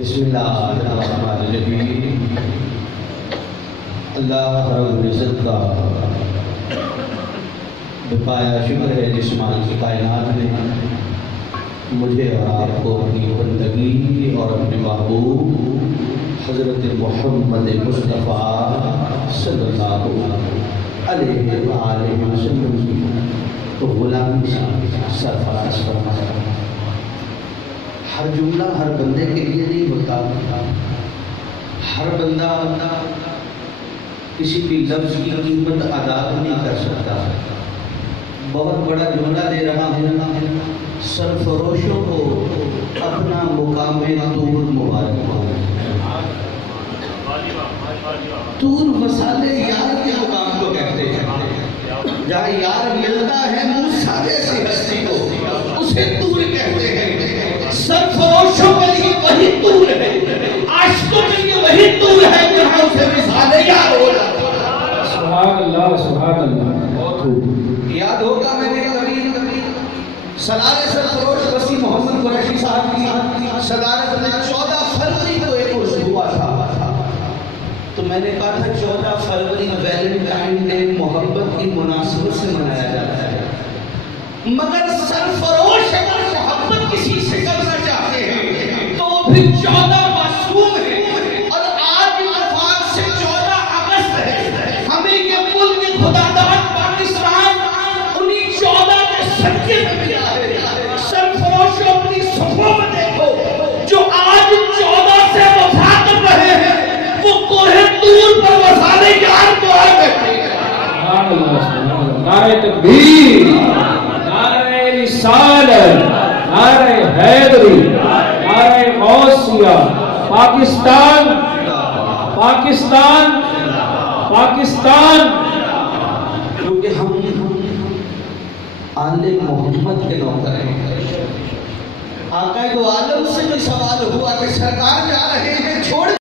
بسم اللہ الرحمن الرحیم۔ اللہ رب العزت کا بقایا شکر ہے جس مان کی کائنات میں مجھے اور آپ کو اپنی بندگی اور اپنے محبوب حضرت محمد مصطفیٰ صلی اللہ علیہ وآلہ وسلم کی غلامی سے سرفراز فرمایا۔ ہر جملہ ہر بندے کے لیے نہیں ہوتا، ہر بندہ کسی بھی لفظ کی قیمت ادا نہیں کر سکتا۔ بہت بڑا جملہ دے رہا ہوں، سرفروشوں کو اپنا مقام طور مبارک ہو۔ طور وصال یار کے مقام کو کہتے ہیں، جہاں یار ملتا ہے موسیٰ جیسی ہستی کو، اسے طور کہتے ہیں۔ سرفروشوں کے لیے وہی طور ہے، عاشقوں کے لیے وہی طور ہے جہاں اسے وصال یار ہو جاتا ہے۔ سبحان اللہ سبحان اللہ۔ یاد ہوگا میں نے کبھی سالار سرفروش وسیم محمد قریشی صاحب کی صدارت میں 14 فروری کو ایک عرس ہوا تھا، تو میں نے کہا تھا 14 فروری ویلنٹائن ڈے محبت کی مناسبت سے منایا جاتا ہے، مگر سرفروش اگر محبت کسی سے کرنا چاہتے ہیں تو پھر 14 معصوم ہے، اور آج وفات سے 14 اگست ہے۔ ہمیں یہ ملک خدا داد پاکستان انہی 14 کے صدقے میں ملا ہے۔ سرفروشوں اپنی صفوں میں دیکھو، جو آج 14 سے وفا کر رہے ہیں، وہ کوہ طور پر وصال یار دعا کرتے ہیں۔ سبحان اللہ سبحان اللہ۔ نعرہ تکبیر، نعرہ رسالت، نعرہ حیدری، نعرہ غوثیہ۔ پاکستان پاکستان پاکستان۔ کیونکہ ہم آل محمد کے نوکر ہیں۔ آقا دو عالم سے بھی سوال ہوا کہ سرکار جا رہے ہیں